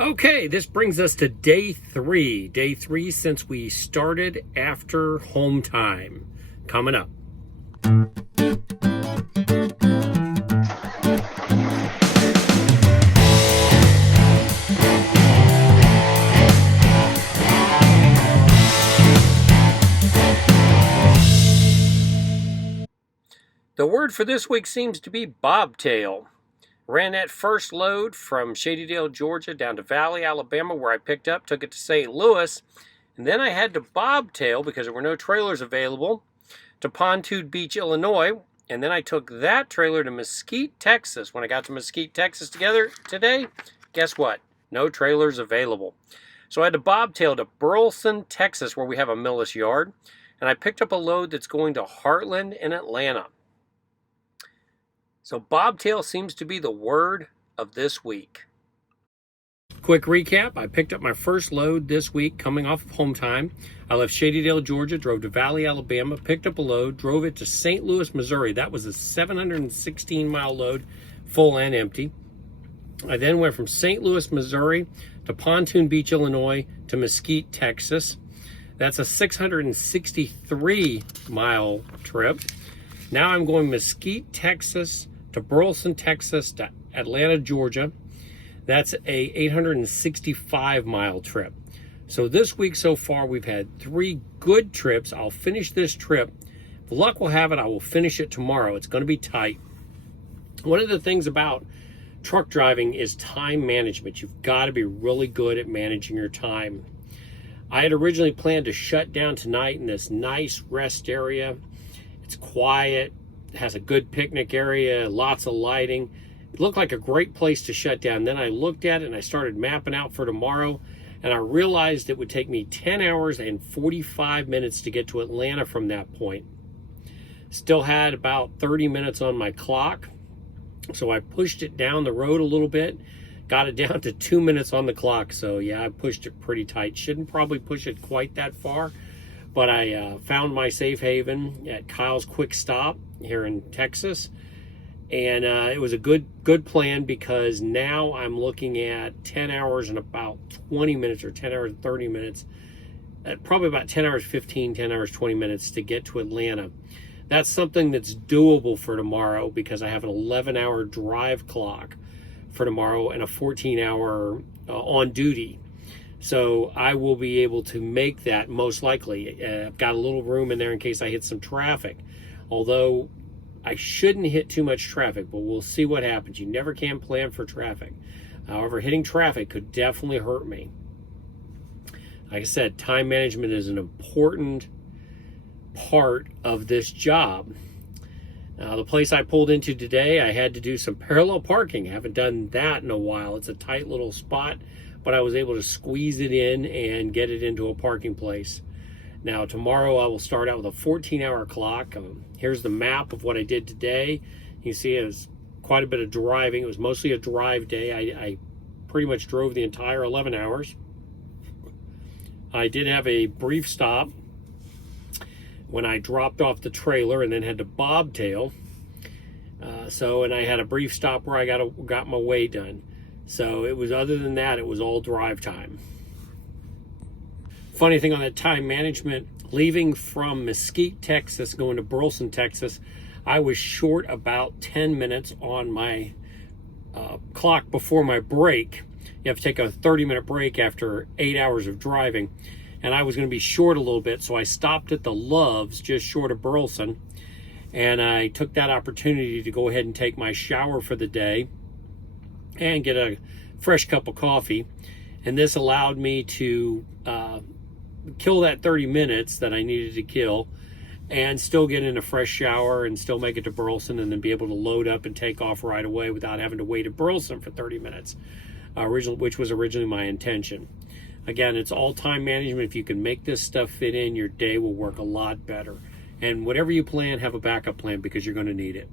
Okay, this brings us to day three. Day three since we started after home time. Coming up. The word for this week seems to be bobtail. Ran that first load from Shadydale, Georgia, down to Valley, Alabama, where I picked up, took it to St. Louis, and then I had to bobtail, because there were no trailers available, to Pontoon Beach, Illinois, and then I took that trailer to Mesquite, Texas. When I got to Mesquite, Texas today, guess what? No trailers available. So I had to bobtail to Burleson, Texas, where we have a Millis yard, and I picked up a load that's going to Heartland in Atlanta. So bobtail seems to be the word of this week. Quick recap, I picked up my first load this week coming off of home time. I left Shadydale, Georgia, drove to Valley, Alabama, picked up a load, drove it to St. Louis, Missouri. That was a 716-mile load, full and empty. I then went from St. Louis, Missouri to Pontoon Beach, Illinois to Mesquite, Texas. That's a 663-mile trip. Now I'm going Mesquite, Texas to Burleson, Texas to Atlanta, Georgia. That's a 865-mile trip. So this week so far, we've had 3 good trips. I'll finish this trip. If luck will have it, I will finish it tomorrow. It's going to be tight. One of the things about truck driving is time management. You've got to be really good at managing your time. I had originally planned to shut down tonight in this nice rest area. It's quiet, has a good picnic area, lots of lighting. It looked like a great place to shut down. Then I looked at it and I started mapping out for tomorrow, and I realized it would take me 10 hours and 45 minutes to get to Atlanta from that point. Still had about 30 minutes on my clock, so I pushed it down the road a little bit, got it down to 2 minutes on the clock. So yeah, I pushed it pretty tight. Shouldn't probably push it quite that far, but I found my safe haven at Kyle's Quick Stop here in Texas. And it was a good plan, because now I'm looking at 10 hours and about 20 minutes, or 10 hours and 30 minutes, at probably about 10 hours 15, 10 hours 20 minutes to get to Atlanta. That's something that's doable for tomorrow, because I have an 11-hour drive clock for tomorrow and a 14-hour on duty. So I will be able to make that most likely. I've got a little room in there in case I hit some traffic. Although I shouldn't hit too much traffic, but we'll see what happens. You never can plan for traffic. However, hitting traffic could definitely hurt me. Like I said, time management is an important part of this job. The place I pulled into today, I had to do some parallel parking. I haven't done that in a while. It's a tight little spot, but I was able to squeeze it in and get it into a parking place. Now, tomorrow I will start out with a 14-hour clock. Here's the map of what I did today. You see it was quite a bit of driving. It was mostly a drive day. I pretty much drove the entire 11 hours. I did have a brief stop when I dropped off the trailer and then had to bobtail. And I had a brief stop where I got my weigh done. So it was, other than that, it was all drive time. Funny thing on that time management, leaving from Mesquite, Texas, going to Burleson, Texas, I was short about 10 minutes on my clock before my break. You have to take a 30-minute break after 8 hours of driving, and I was going to be short a little bit, so I stopped at the Loves just short of Burleson, and I took that opportunity to go ahead and take my shower for the day and get a fresh cup of coffee. And this allowed me to kill that 30 minutes that I needed to kill and still get in a fresh shower and still make it to Burleson, and then be able to load up and take off right away without having to wait at Burleson for 30 minutes, which was originally my intention. Again, it's all time management. If you can make this stuff fit in, your day will work a lot better. And whatever you plan, have a backup plan, because you're going to need it.